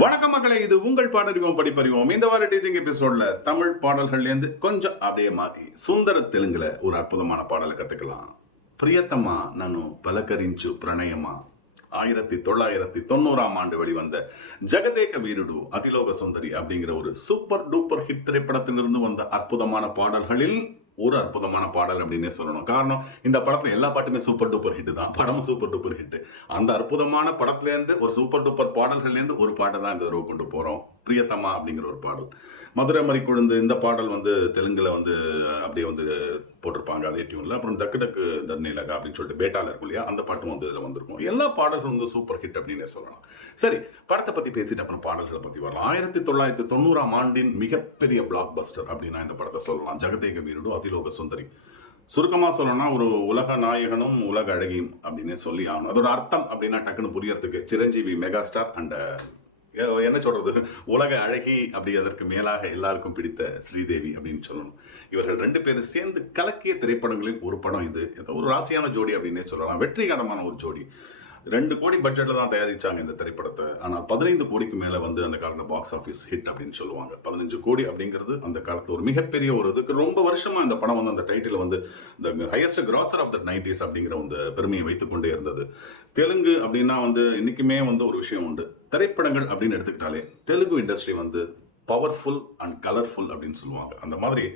வணக்கம் மக்களே, இது உங்கள் பாடறிவோம் படிப்பறிவோம். இந்த வார டீச்சிங் எபிசோட்ல தமிழ் பாடல்கள்லேருந்து கொஞ்சம் அப்படியே மாத்தி சுந்தர தெலுங்குல ஒரு அற்புதமான பாடலை கத்துக்கலாம். பிரியத்தமா நானு பலகரிஞ்சு பிரணயமா 1990 வெளிவந்த ஜெகதேக வீருடு அதிலோக சுந்தரி அப்படிங்கிற ஒரு சூப்பர் டூப்பர் ஹிட் திரைப்படத்திலிருந்து வந்த அற்புதமான பாடல்களில் ஒரு அற்புதமான பாடல் அப்படின்னே சொல்லணும். காரணம், இந்த படத்துல எல்லா பாட்டுமே சூப்பர் டூப்பர் ஹிட் தான். படமும் சூப்பர் டூப்பர் ஹிட். அந்த அற்புதமான படத்துலேருந்து ஒரு சூப்பர் டூப்பர் பாடல்கள்லேருந்து ஒரு பாட்டை தான் இந்த தடவை கொண்டு போறோம். பிரியத்தமா அப்படிங்கிற ஒரு பாடல். மதுரை மறி கொழுந்து இந்த பாடல் தெலுங்குல அப்படியே போட்டிருப்பாங்க அதே டியூன்ல. அப்புறம் டக்கு டக்கு தர்ணிலகா அப்படின்னு சொல்லிட்டு பேட்டால இருக்கும் இல்லையா, அந்த பாட்டும் இதுல வந்திருக்கும். எல்லா பாடல்களும் சூப்பர் ஹிட் அப்படின்னு சொல்லலாம். சரி, படத்தை பத்தி பேசிட்டு அப்புறம் பாடல்களை பத்தி வரலாம். 1990 மிகப்பெரிய பிளாக் பஸ்டர் அப்படின்னா இந்த படத்தை சொல்லலாம். ஜெகதேக வீருடு அதிலோக சுந்தரி. சுருக்கமா சொல்லணும்னா ஒரு உலக நாயகனும் உலக அழகியும் அப்படின்னே சொல்லி ஆகணும். அதோட அர்த்தம் அப்படின்னா டக்குன்னு புரியறதுக்கு சிரஞ்சீவி மெகாஸ்டார் அண்ட் என்ன சொல்றது, உலக அழகி அப்படி அதற்கு மேலாக எல்லாருக்கும் பிடித்த ஸ்ரீதேவி அப்படின்னு சொல்லணும். இவர்கள் ரெண்டு பேரும் சேர்ந்து கலக்கிய திரைப்படங்களில் ஒரு படம் இது. ஒரு ராசியான ஜோடி அப்படின்னே சொல்லலாம். வெற்றிகரமான ஒரு ஜோடி. 2 கோடி பட்ஜெட்ல தான் தயாரிச்சாங்க இந்த திரைப்படத்தை. ஆனால் 15 கோடிக்கு மேல அந்த காலத்துல பாக்ஸ் ஆஃபீஸ் ஹிட் அப்படின்னு சொல்லுவாங்க. 15 கோடி அப்படிங்கிறது அந்த காலத்துல ஒரு மிகப்பெரிய ஒரு இதுக்கு ரொம்ப வருஷமா இந்த படம் அந்த டைட்டில் இந்த highest grosser of the 90s அப்படிங்கிற பெருமையை வைத்துக்கொண்டே இருந்தது. தெலுங்கு அப்படின்னா இன்னைக்குமே ஒரு விஷயம் உண்டு. திரைப்படங்கள் அப்படின்னு எடுத்துக்கிட்டாலே Telugu industry powerful and colourful அப்படின்னு சொல்லுவாங்க. அந்த மாதிரி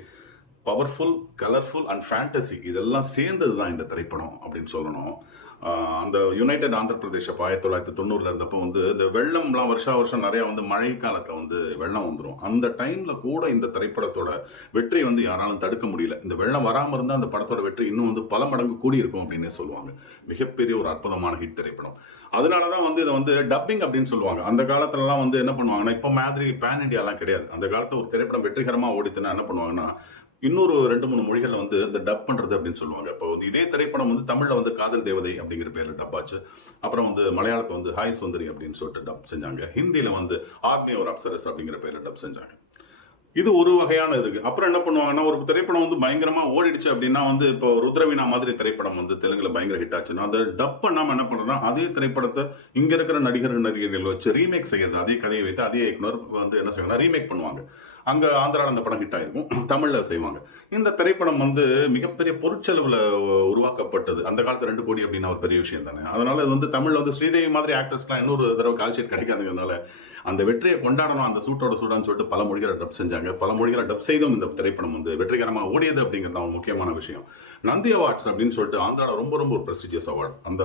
பவர்ஃபுல், கலர்ஃபுல் அண்ட் ஃபேண்டசி இதெல்லாம் சேர்ந்தது தான் இந்த திரைப்படம் அப்படின்னு சொல்லணும். அந்த யுனைடெட் ஆந்திர பிரதேஷ் 1990 இருந்தப்போ இந்த வெள்ளம்லாம் வருஷம் நிறைய மழை காலத்தில் வெள்ளம் வந்துடும். அந்த டைம்ல கூட இந்த திரைப்படத்தோட வெற்றி யாராலும் தடுக்க முடியல. இந்த வெள்ளம் வராமல் இருந்தால் அந்த படத்தோட வெற்றி இன்னும் பல மடங்கு கூடியிருக்கும் அப்படின்னே சொல்லுவாங்க. மிகப்பெரிய ஒரு அற்புதமான ஹிட் திரைப்படம். அதனாலதான் இதை டப்பிங் அப்படின்னு சொல்லுவாங்க. அந்த காலத்துலலாம் என்ன பண்ணுவாங்கன்னா, இப்போ மாதிரி பேன் இண்டியாலாம் கிடையாது. அந்த காலத்துல ஒரு திரைப்படம் வெற்றிகரமாக ஓடித்துன்னா என்ன பண்ணுவாங்கன்னா, இன்னொரு 2-3 மொழிகள் இந்த டப் பண்றது அப்படின்னு சொல்லுவாங்க. இப்போ இதே திரைப்படம் தமிழ்ல காதல் தேவதை அப்படிங்கிற பேர்ல டப் ஆச்சு. அப்புறம் மலையாளத்தை ஹாய் சுந்தரி அப்படின்னு சொல்லிட்டு டப் செஞ்சாங்க. ஹிந்தியில ஆத்மீய ஒரு அப்சரஸ் அப்படிங்கிற பேர்ல டப் செஞ்சாங்க. இது ஒரு வகையான இருக்கு. அப்புறம் என்ன பண்ணுவாங்கன்னா, ஒரு திரைப்படம் பயங்கரமா ஓடிடுச்சு அப்படின்னா இப்போ ருத்ரவீணா மாதிரி திரைப்படம் தெலுங்குல பயங்கர ஹிட் ஆச்சுன்னா அந்த டப் பண்ணாம என்ன பண்றதுன்னா, அதே திரைப்படத்தை இங்க இருக்கிற நடிகர்கள் வச்சு ரீமேக் செய்யறது. அதே கதையை வைத்து அதே இயக்குனர் என்ன செய்வாங்க, ரீமேக் பண்ணுவாங்க. அங்க ஆந்திரால அந்த படம் ஹிட் ஆயிருக்கும், தமிழ்ல செய்வாங்க. இந்த திரைப்படம் மிகப்பெரிய பொருட்செலவுல உருவாக்கப்பட்டது. அந்த காலத்துல 2 கோடி அப்படின்னா ஒரு பெரிய விஷயம் தானே. அதனால இது தமிழ்ல ஸ்ரீதேவி மாதிரி ஆக்டர்ஸ்லாம் இன்னொரு தடவை கால்ஷீட் கிடைக்காதுங்கிறதுனால அந்த வெற்றியை கொண்டாடணும், அந்த சூட்டோட சூடான்னு சொல்லிட்டு பல மொழிகளை டப் செஞ்சாங்க. பல மொழிகளை டப் செய்தும் இந்த திரைப்படம் வெற்றிகரமாக ஓடியது அப்படிங்கிறது ஒரு முக்கியமான விஷயம். நந்தி அவார்ட்ஸ் அப்படின்னு சொல்லிட்டு ஆந்திராவில் ரொம்ப ரொம்ப ஒரு ப்ரெஸ்டிஜியஸ் அவார்டு. அந்த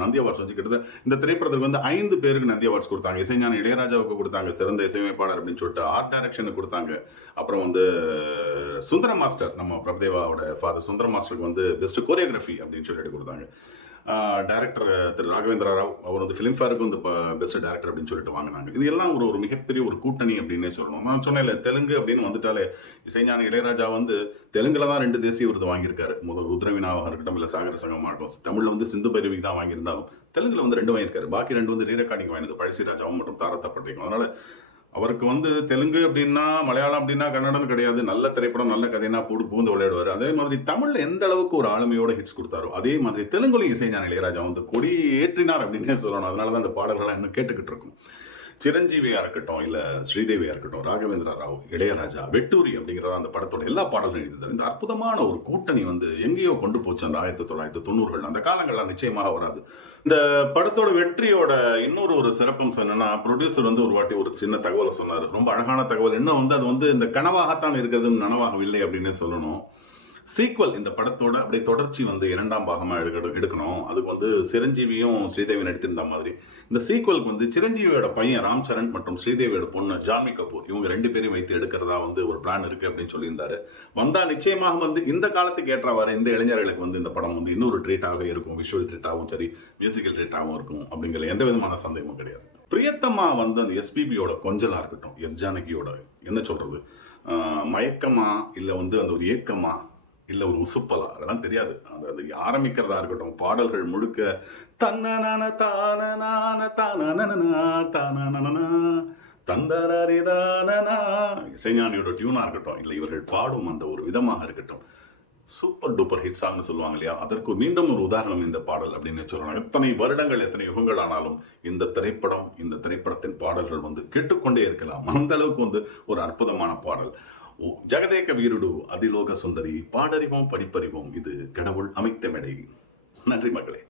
நந்தி அவார்ட்ஸ் கிட்டத்தட்ட இந்த திரைப்படத்துக்கு 5 பேருக்கு நந்தி அவார்ட்ஸ் கொடுத்தாங்க. இசைஞானி இளையராஜாவுக்கு கொடுத்தாங்க சிறந்த இசையமைப்பாளர் அப்படின்னு சொல்லிட்டு. ஆர்ட் டைரக்ஷனுக்கு கொடுத்தாங்க. அப்புறம் சுந்தர மாஸ்டர், நம்ம பிரபுதேவாவோட ஃபாதர் சுந்தர மாஸ்டருக்கு பெஸ்ட் கோரியோகிராஃபி அப்படின்னு சொல்லிட்டு கொடுத்தாங்க. டைரக்டர் திரு ராகவேந்திர ராவ் அவர் ஃபிலிம்ஃபேருக்கு பெஸ்ட் டைரக்டர் அப்படின்னு சொல்லிட்டு வாங்கினாங்க. இது எல்லாம் ஒரு மிகப்பெரிய ஒரு கூட்டணி அப்படின்னே சொல்லணும். நான் சொன்னேன், தெலுங்கு அப்படின்னு வந்துட்டாலே இசைஞானி இளையராஜா தெலுங்குல தான் 2 தேசிய விருது வாங்கியிருக்காரு. முதல் ருத்ரவீணாவாக இருக்கட்டும், இல்லை சாகர சங்கமாகட்டும். தமிழ்ல சிந்து பைரவி தான் வாங்கியிருந்தாலும் தெலுங்குல 2 வாங்கியிருக்காரு. பாக்கி 2 ரீரெக்கார்டிங் வாங்கினது பழசிராஜாவும் மற்றும் தாரத்தப்பட்டிருக்கும். அதனால அவருக்கு தெலுங்கு அப்படின்னா, மலையாளம் அப்படின்னா, கன்னடம் கிடையாது. நல்ல திரைப்படம், நல்ல கதைனா பூந்து விளையாடுவார். அதே மாதிரி தமிழ்ல எந்த அளவுக்கு ஒரு ஆளுமையோட ஹிட்ஸ் கொடுத்தாரோ அதே மாதிரி தெலுங்குலையும் இசைஞானி இளையராஜா கொடி ஏற்றினார் அப்படின்னே சொல்லணும். அதனாலதான் அந்த பாடல்கள்லாம் இன்னும் கேட்டுக்கிட்டு இருக்கும். சிரஞ்சீவியா இருக்கட்டும், இல்ல ஸ்ரீதேவியா இருக்கட்டும், ராகவேந்திர ராவ், இளையராஜா, வெட்டூரி அப்படிங்கிறத அந்த படத்தோட எல்லா பாடல்களும் எழுதினார். இந்த அற்புதமான ஒரு கூட்டணி எங்கேயோ கொண்டு போச்சு அந்த 1990கள். அந்த காலங்கள்லாம் நிச்சயமாக வராது. இந்த படத்தோட வெற்றியோட இன்னொரு ஒரு சிறப்பம்சம் என்னன்னா, ப்ரொடியூசர் ஒரு வாட்டி ஒரு சின்ன தகவலை சொன்னார். ரொம்ப அழகான தகவல். இன்னும் அது இந்த கனவாகத்தான் இருக்கிறது, நனவாகவில்லை அப்படின்னு சொல்லணும். சீக்வல், இந்த படத்தோட அப்படியே தொடர்ச்சி 2ஆம் பாகமா எடுக்கணும். அதுக்கு சிரஞ்சீவியும் ஸ்ரீதேவி நடித்திருந்த மாதிரி இந்த சீக்வலுக்கு சிரஞ்சீவியோட பையன் ராம் சரண் மற்றும் ஸ்ரீதேவியோட பொண்ணு ஜான்வி கபூர் இவங்க 2 பேரையும் வைத்து எடுக்கிறதா ஒரு பிளான் இருக்கு அப்படின்னு சொல்லியிருந்தாரு. வந்தா நிச்சயமாக இந்த காலத்துக்கு ஏற்றவாறு இந்த இளைஞர்களுக்கு இந்த படம் இன்னொரு ட்ரீட்டாகவே இருக்கும். விஷுவல் ட்ரீட்டாகவும் சரி, மியூசிக்கல் ட்ரீட்டாகவும் இருக்கும் அப்படிங்கிற எந்த விதமான சந்தேகமும் கிடையாது. பிரியத்தமா அந்த எஸ்பிபியோட கொஞ்சலா இருக்கட்டும், எஸ் ஜானகியோட என்ன சொல்றது, மயக்கமா இல்ல அந்த ஒரு ஏக்கமா இல்ல ஒரு உசுப்பலா, அதெல்லாம் தெரியாது. அது ஆரம்பிக்கிறதா இருக்கட்டும், பாடல்கள் முழுக்க தன்னன தானன தானன தானன தந்தரிதானனா இசைஞானியோட டியூனா இருக்கட்டும், இல்லை இவர்கள் பாடும் அந்த ஒரு விதமாக இருக்கட்டும், சூப்பர் டூப்பர் ஹிட் சாங்னு சொல்லுவாங்க இல்லையா, அதற்கு மீண்டும் ஒரு உதாரணம் இந்த பாடல் அப்படின்னு சொல்லலாம். எத்தனை வருடங்கள், எத்தனை யுகங்கள் ஆனாலும் இந்த திரைப்படம், இந்த திரைப்படத்தின் பாடல்கள் கேட்டுக்கொண்டே இருக்கலாம். அந்த அளவுக்கு ஒரு அற்புதமான பாடல். ஜெகதேக வீருடு அதிலோக சுந்தரி, பாடறிவோம் படிப்பறிவோம், இது கடவுள் அமைத்த மேடை. நன்றி மக்களே.